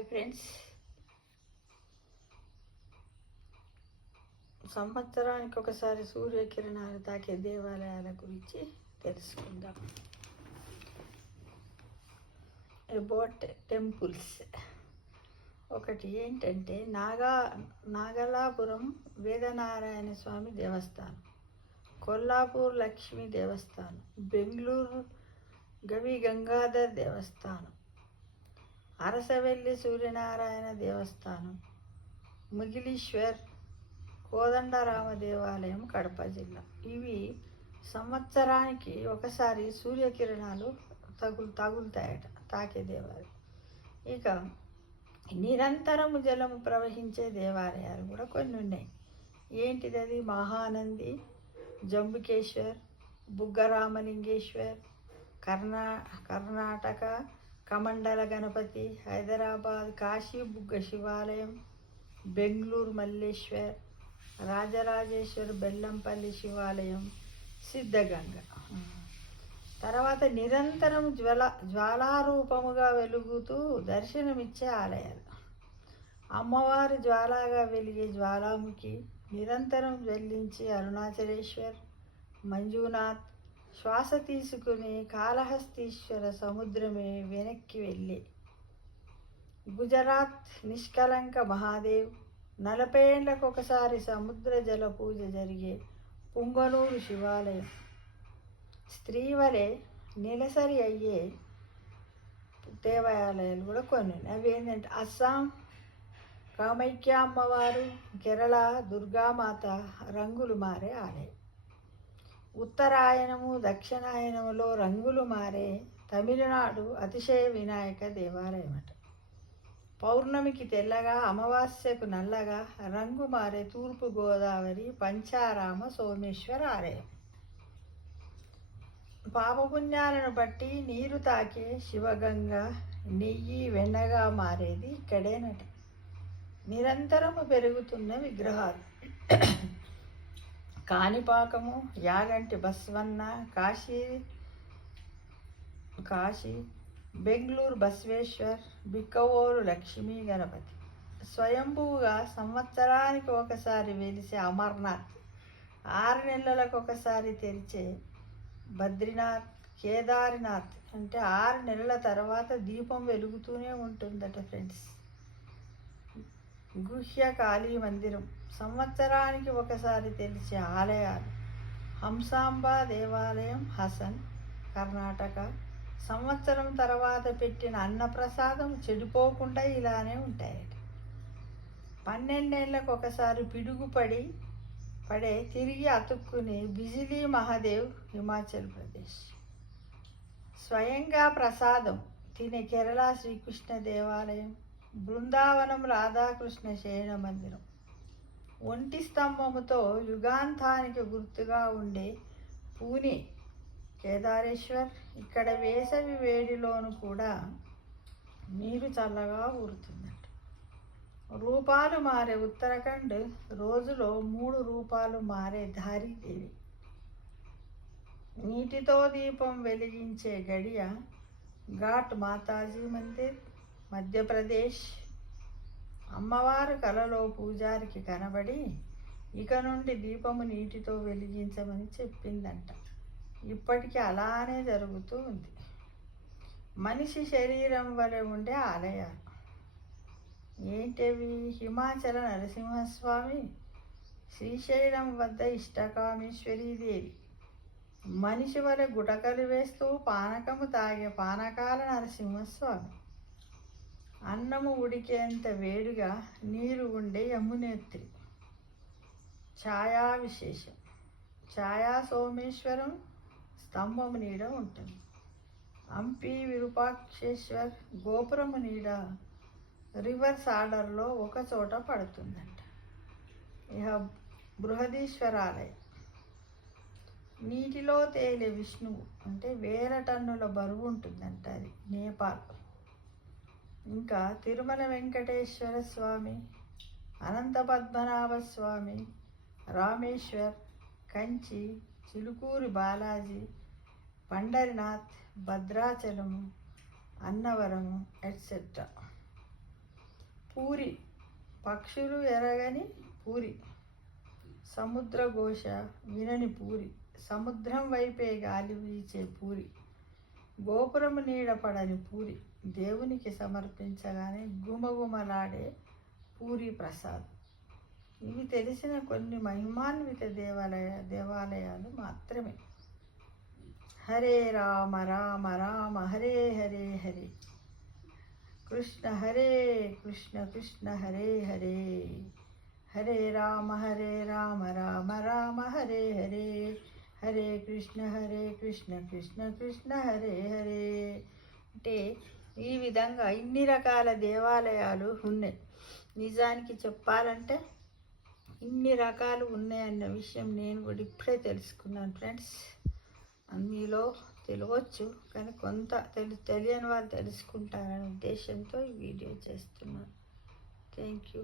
Hi friends, సంవత్సరానికి ఒకసారి సూర్యకిరణాలు తాకే దేవాలయాల గురించి తెలుసుకుందాం. About temples. ఒకటి ఏంటంటే నాగలాపురం వేదనారాయణ స్వామి దేవస్థానం, కొల్లాపూర్ లక్ష్మీ దేవస్థానం, బెంగళూరు గవి గంగాధర్ దేవస్థానం, అరసవెల్లి సూర్యనారాయణ దేవస్థానం, ముగిలీశ్వర్ కోదండరామ దేవాలయం కడప జిల్లా. ఇవి సంవత్సరానికి ఒకసారి సూర్యకిరణాలు తగులుతాయట, తాకే దేవాలయం. ఇక నిరంతరము జలము ప్రవహించే దేవాలయాలు కూడా కొన్ని ఉన్నాయి. ఏంటిది? అది మహానంది, జంబుకేశ్వర్, బుగ్గరామలింగేశ్వర్, కర్ణాటక కమండల గణపతి, హైదరాబాద్ కాశీ బుగ్గ శివాలయం, బెంగళూరు మల్లేశ్వర్, రాజరాజేశ్వర్ బెల్లంపల్లి శివాలయం, సిద్ధగంగ. తర్వాత నిరంతరం జ్వాలారూపముగా వెలుగుతూ దర్శనమిచ్చే ఆలయాలు. అమ్మవారు జ్వాలాగా వెలిగే జ్వాలాముఖి, నిరంతరం జ్వలించే అరుణాచలేశ్వర్, మంజునాథ్, శ్వాస తీసుకుని కాళహస్తీశ్వర సముద్రమే వెనక్కి వెళ్ళే గుజరాత్ నిష్కలంక మహాదేవ్, 40 ఏళ్లకు ఒకసారి సముద్ర జల పూజ జరిగే పుంగనూరు శివాలయం, స్త్రీ వలె నెలసరి అయ్యే దేవాలయాలు కూడా కొన్ని. అవి ఏంటంటే అస్సాం కామైక్య అమ్మవారు, కేరళ దుర్గామాత రంగులు మారే ఆలయం, ఉత్తరాయణము దక్షిణాయనములో రంగులు మారే తమిళనాడు అతిశయ వినాయక దేవాలయం అట. పౌర్ణమికి తెల్లగా, అమావాస్యకు నల్లగా రంగు మారే తూర్పు గోదావరి పంచారామ సోమేశ్వర ఆలయం. పాపపుణ్యాలను బట్టి నీరు తాకే శివగంగ నెయ్యి వెన్నగా మారేది ఇక్కడేనట. నిరంతరము పెరుగుతున్న విగ్రహాలు. కాణిపాకము యాగంటి బస్వన్న, కాశీ బెంగళూరు బసవేశ్వర్, బిక్కవోలు లక్ష్మీ గణపతి. స్వయంభూగా సంవత్సరానికి ఒకసారి వెలిసే అమర్నాథ్, 6 నెలలకు ఒకసారి తెరిచే బద్రీనాథ్, కేదార్నాథ్. అంటే 6 నెలల తర్వాత దీపం వెలుగుతూనే ఉంటుందట ఫ్రెండ్స్. గుహ్య కాళీ మందిరం, సంవత్సరానికి ఒకసారి తెలిసే ఆలయాలు. హంసాంబ దేవాలయం హసన్, కర్ణాటక. సంవత్సరం తర్వాత పెట్టిన అన్నప్రసాదం చెడిపోకుండా ఇలానే ఉంటాయట. 12 ఏళ్లకు ఒకసారి పిడుగు పడే తిరిగి అతుక్కుని బిజిలీ మహాదేవ్, హిమాచల్ ప్రదేశ్. స్వయంగా ప్రసాదం తినే కేరళ శ్రీకృష్ణ దేవాలయం, బృందావనం రాధాకృష్ణ శయన మందిరం. ఒంటి స్తంభముతో యుగాంతానికి గుర్తుగా ఉండే పూణే కేదారేశ్వర్. ఇక్కడ వేసవి వేడిలోను కూడా నీరు చల్లగా ఊరుతుందట. రూపాలు మారే ఉత్తరాఖండ్, రోజులో 3 రూపాలు మారే ధారీదేవి. నీటితో దీపం వెలిగించే గడియ ఘాట్ మాతాజీ మందిర్, మధ్యప్రదేశ్. అమ్మవారు కలలో పూజారికి కనబడి ఇక నుండి దీపము నీటితో వెలిగించమని చెప్పిందంట. ఇప్పటికీ అలానే జరుగుతూ ఉంది. మనిషి శరీరం వలె ఉండే ఆలయాలు ఏంటివి? హిమాచల నరసింహస్వామి, శ్రీశైలం వద్ద ఇష్టకామేశ్వరీదేవి. మనిషి వలె గుటకలు వేస్తూ పానకము తాగే పానకాల నరసింహస్వామి. అన్నము ఉడికేంత వేడిగా నీరు ఉండే యమునేత్రి. ఛాయా విశేషం, ఛాయా సోమేశ్వరం స్తంభము నీడ ఉంటుంది. హంపి విరూపాక్షేశ్వర్ గోపురము నీడ రివర్స్ ఆర్డర్లో ఒక చోట పడుతుందంట. ఇక బృహదీశ్వరాలయం, నీటిలో తేలే విష్ణువు. అంటే 1000 టన్నుల బరువు ఉంటుందంట అది, నేపాల్. ఇంకా తిరుమల వెంకటేశ్వర స్వామి, అనంత పద్మనాభ స్వామి, రామేశ్వర్, కంచి, చిలుకూరి బాలాజీ, పండరినాథ్, భద్రాచలము, అన్నవరము ఎట్సెట్రా. పూరి, పక్షులు ఎరగని పూరి, సముద్ర ఘోష వినని పూరి, సముద్రం వైపే గాలి వీచే పూరి, గోపురము నీడపడని పూరి, దేవునికి సమర్పించగానే గుమగుమలాడే పూరి ప్రసాద్. ఇవి తెలిసిన కొన్ని మహిమాన్విత దేవాలయాలు మాత్రమే. హరే రామ రామ రామ హరే హరే హరే, కృష్ణ హరే కృష్ణ కృష్ణ హరే హరే, హరే రామ రామ రామ హరే హరే, హరే కృష్ణ కృష్ణ కృష్ణ హరే హరే. అంటే ఈ విధంగా ఇన్ని రకాల దేవాలయాలు ఉన్నాయి. నిజానికి చెప్పాలంటే ఇన్ని రకాలు ఉన్నాయన్న విషయం నేను కూడా ఇప్పుడే తెలుసుకున్నాను ఫ్రెండ్స్. మీలో తెలియవచ్చు, కానీ కొంత తెలియని వాళ్ళు తెలుసుకుంటారనే ఉద్దేశంతో ఈ వీడియో చేస్తున్నాను. Thank you.